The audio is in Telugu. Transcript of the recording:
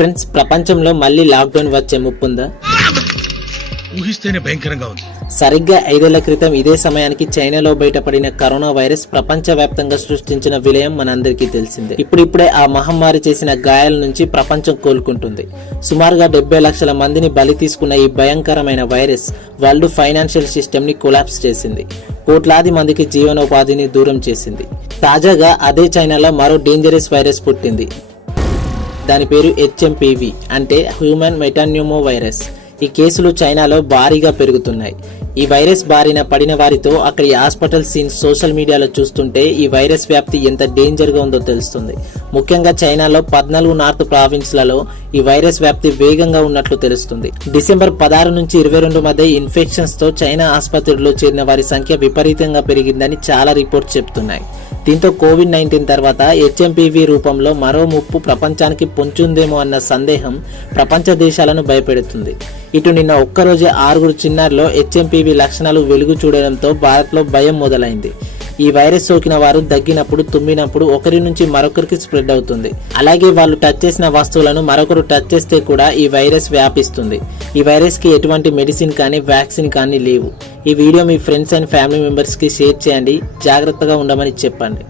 ఫ్రెండ్స్, ప్రపంచంలో మళ్ళీ లాక్డౌన్ వచ్చే ముప్పుందా? ఊహిస్తేనే భయంకరంగా ఉంది. సరిగ్గా 5 ఏళ్ల క్రితం ఇదే సమయానికి చైనాలో బయటపడిన కరోనా వైరస్ ప్రపంచవ్యాప్తంగా సృష్టించిన విలయం మనందరికీ తెలిసిందే. ఇప్పుడిప్పుడే ఆ మహమ్మారి చేసిన గాయాల నుంచి ప్రపంచం కోలుకుంటుంది. సుమారుగా 70 లక్షల మందిని బలి తీసుకున్న ఈ భయంకరమైన వైరస్ వరల్డ్ ఫైనాన్షియల్ సిస్టమ్ ని కొలాప్స్ చేసింది. కోట్లాది మందికి జీవనోపాధిని దూరం చేసింది. తాజాగా అదే చైనాలో మరో డేంజరస్ వైరస్ పుట్టింది. దాని పేరు HMPV, అంటే హ్యూమన్ మెటాన్యూమో వైరస్. ఈ కేసులు చైనాలో భారీగా పెరుగుతున్నాయి. ఈ వైరస్ బారిన పడిన వారితో అక్కడి హాస్పిటల్ సీన్స్ సోషల్ మీడియాలో చూస్తుంటే ఈ వైరస్ వ్యాప్తి ఎంత డేంజర్ గా ఉందో తెలుస్తుంది. ముఖ్యంగా చైనాలో 14 నార్త్ ప్రావిన్స్లలో ఈ వైరస్ వ్యాప్తి వేగంగా ఉన్నట్లు తెలుస్తుంది. డిసెంబర్ 16 నుంచి 22 మధ్య ఇన్ఫెక్షన్స్ తో చైనా ఆసుపత్రుల్లో చేరిన వారి సంఖ్య విపరీతంగా పెరిగిందని చాలా రిపోర్ట్స్ చెప్తున్నాయి. దీంతో కోవిడ్-19 తర్వాత HMPV రూపంలో మరో ముప్పు ప్రపంచానికి పొంచుందేమో అన్న సందేహం ప్రపంచ దేశాలను భయపెడుతుంది. ఇటు నిన్న ఒక్కరోజే 6 చిన్నారులో HMPV లక్షణాలు వెలుగు చూడడంతో భారత్లో భయం మొదలైంది. ఈ వైరస్ సోకిన వారు దగ్గినప్పుడు, తుమ్మినప్పుడు ఒకరి నుంచి మరొకరికి స్ప్రెడ్ అవుతుంది. అలాగే వాళ్ళు టచ్ చేసిన వస్తువులను మరొకరు టచ్ చేస్తే కూడా ఈ వైరస్ వ్యాపిస్తుంది. ఈ వైరస్ కి ఎటువంటి మెడిసిన్ కానీ వ్యాక్సిన్ కానీ లేవు. ఈ video me friends and family members కి షేర్ చేయండి. జాగ్రత్తగా ఉండమని చెప్పండి.